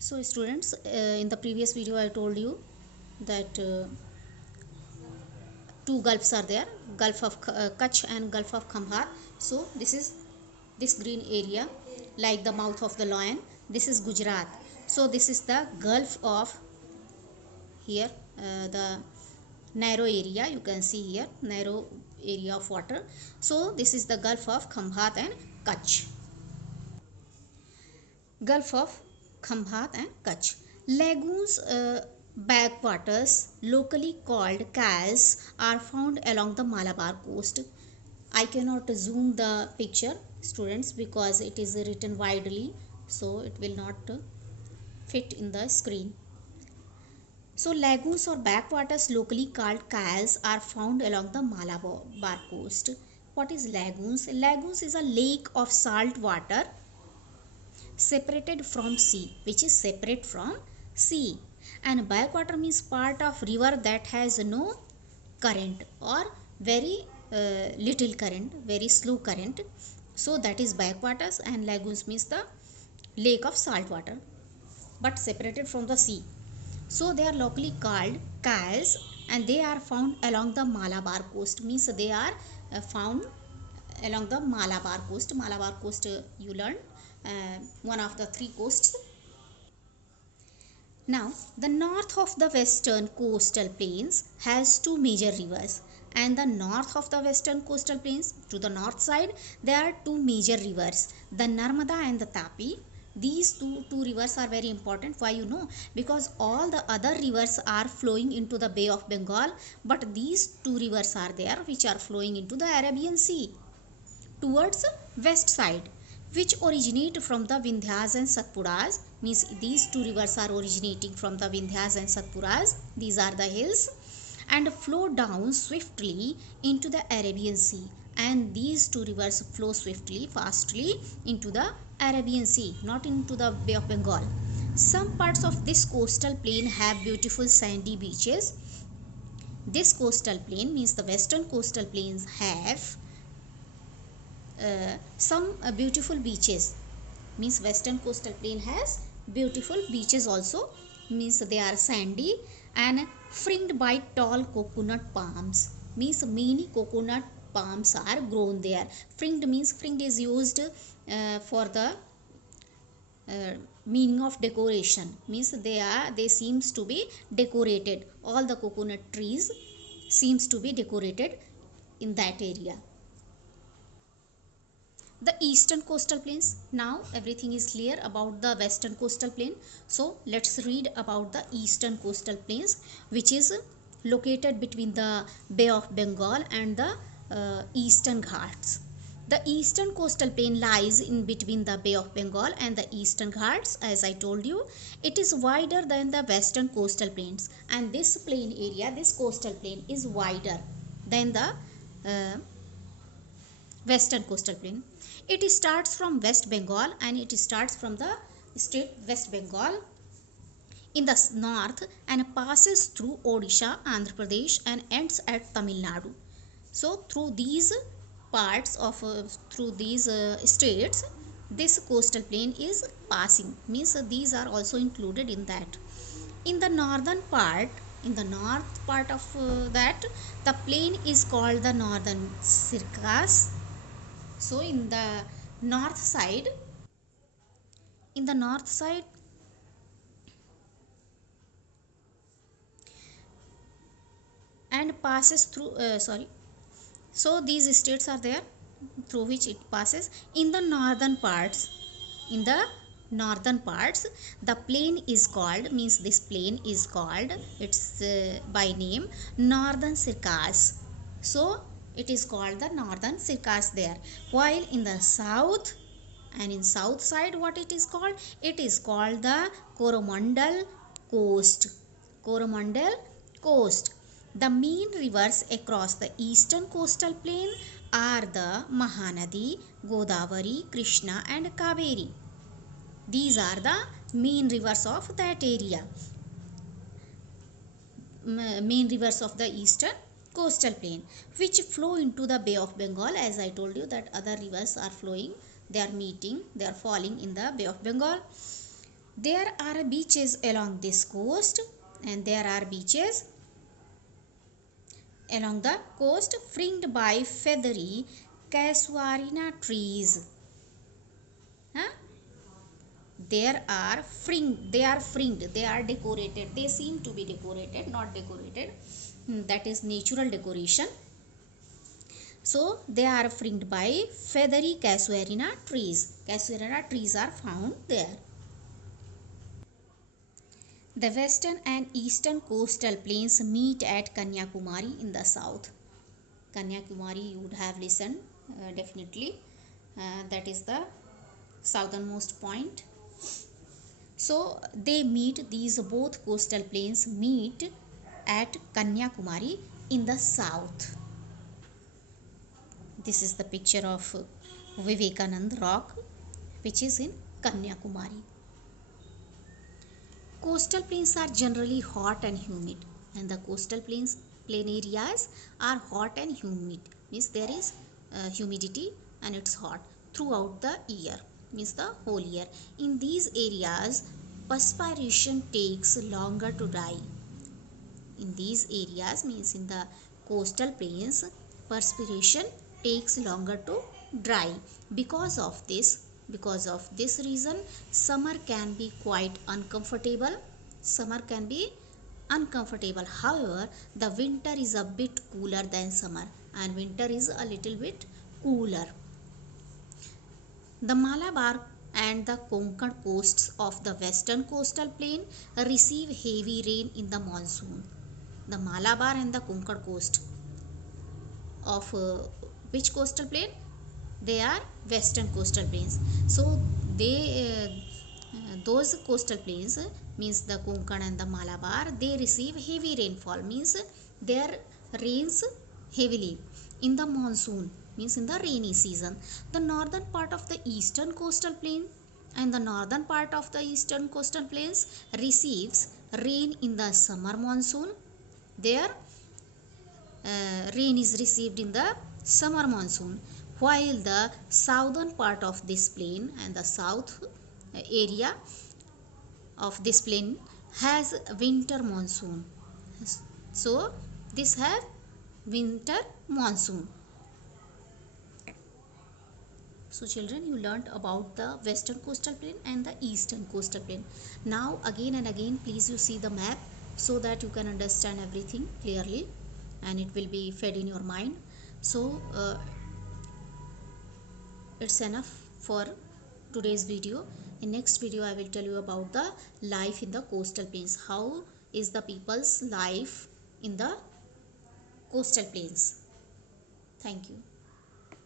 So students, in the previous video I told you that two gulfs are there, Gulf of Kutch and Gulf of Khamhat. So this is this green area like the mouth of the lion. This is Gujarat. So this is the Gulf of here, the narrow area you can see here, narrow area of water. So this is the Gulf of Khamhat and Kutch. Gulf of Khamhat and Kutch. Lagoons, backwaters, locally called cals, are found along the Malabar coast. I cannot zoom the picture, students, because it is written widely, so it will not fit in the screen. So lagoons or backwaters locally called cals are found along the Malabar coast. What is lagoons? Lagoons is a lake of salt water separated from sea, which is separate from sea. And backwater means part of river that has no current or very little current, very slow current. So that is backwaters, and lagoons means the lake of salt water but separated from the sea. So they are locally called cals, and they are found along the Malabar coast, means they are found along the Malabar coast. Malabar coast, you learned, one of the three coasts. Now, the north of the western coastal plains has two major rivers, and the north of the western coastal plains, to the north side, there are two major rivers, the Narmada and the Tapi. These two rivers are very important. Why, you know? Because all the other rivers are flowing into the Bay of Bengal, but these two rivers are there which are flowing into the Arabian Sea towards west side, which originate from the Vindhyas and Satpuras. Means these two rivers are originating from the Vindhyas and Satpuras. These are the hills, and flow down swiftly into the Arabian Sea. And these two rivers flow swiftly, fastly into the Arabian Sea, not into the Bay of Bengal. Some parts of this coastal plain have beautiful sandy beaches. This coastal plain, means the western coastal plains, have some beautiful beaches. Means western coastal plain has beautiful beaches also, means they are sandy and fringed by tall coconut palms. Means many coconut palms are grown there. Fringed means, fringed is used for the meaning of decoration, means they seems to be decorated. All the coconut trees seems to be decorated in that area. The eastern coastal plains. Now everything is clear about the western coastal plain, so let's read about the eastern coastal plains, which is located between the Bay of Bengal and the eastern Ghats. The eastern coastal plain lies in between the Bay of Bengal and the eastern Ghats. As I told you, it is wider than the western coastal plains, and this plain area, this coastal plain, is wider than the western coastal plain. It starts from West Bengal, and it starts from the state West Bengal in the north and passes through Odisha, Andhra Pradesh, and ends at Tamil Nadu. So through these parts of through these states, this coastal plain is passing, means these are also included in that. In the northern part, in the north part of that, the plain is called the Northern Circus. So in the north side, in the north side, and passes through so these states are there through which it passes. In the northern parts, in the northern parts, the plain is called, means this plain is called, it's by name Northern Circus. So it is called the Northern Circus there. While in the south, and in south side, what it is called? It is called the Coromandel coast. Coromandel coast. The main rivers across the eastern coastal plain are the Mahanadi, Godavari, Krishna, and Kaveri. These are the main rivers of that area, main rivers of the eastern coastal plain, which flow into the Bay of Bengal. As I told you that other rivers are flowing, they are meeting, they are falling in the Bay of Bengal. There are beaches along this coast, and there are beaches along the coast fringed by feathery casuarina trees. Huh? They are decorated, they seem to be decorated, not decorated. That is natural decoration. So they are fringed by feathery casuarina trees. Casuarina trees are found there. The western and eastern coastal plains meet at Kanyakumari in the south. Kanyakumari, you would have listened definitely. That is the southernmost point. So they meet, these both coastal plains meet at Kanyakumari in the south. This is the picture of Vivekanand Rock, which is in Kanyakumari. Coastal plains are generally hot and humid, and the coastal plain areas are hot and humid, means there is humidity and it's hot throughout the year, means the whole year. In these areas, perspiration takes longer to dry. In these areas, means in the coastal plains, perspiration takes longer to dry. Because of this reason, summer can be quite uncomfortable. Summer can be uncomfortable. However, the winter is a bit cooler than summer, and winter is a little bit cooler. The Malabar and the Konkan coasts of the western coastal plain receive heavy rain in the monsoon. The Malabar and the Konkan coast of which coastal plain? They are western coastal plains. So those coastal plains, means the Konkan and the Malabar, they receive heavy rainfall, means there rains heavily in the monsoon, means in the rainy season. The northern part of the eastern coastal plain and the northern part of the eastern coastal plains receives rain in the summer monsoon. There rain is received in the summer monsoon, while the southern part of this plain and the south area of this plain has winter monsoon. So this have winter monsoon. So children, you learnt about the western coastal plain and the eastern coastal plain. Now again and again, please you see the map so that you can understand everything clearly, and it will be fed in your mind. So it's enough for today's video. In next video, I will tell you about the life in the coastal plains. How is the people's life in the coastal plains? Thank you.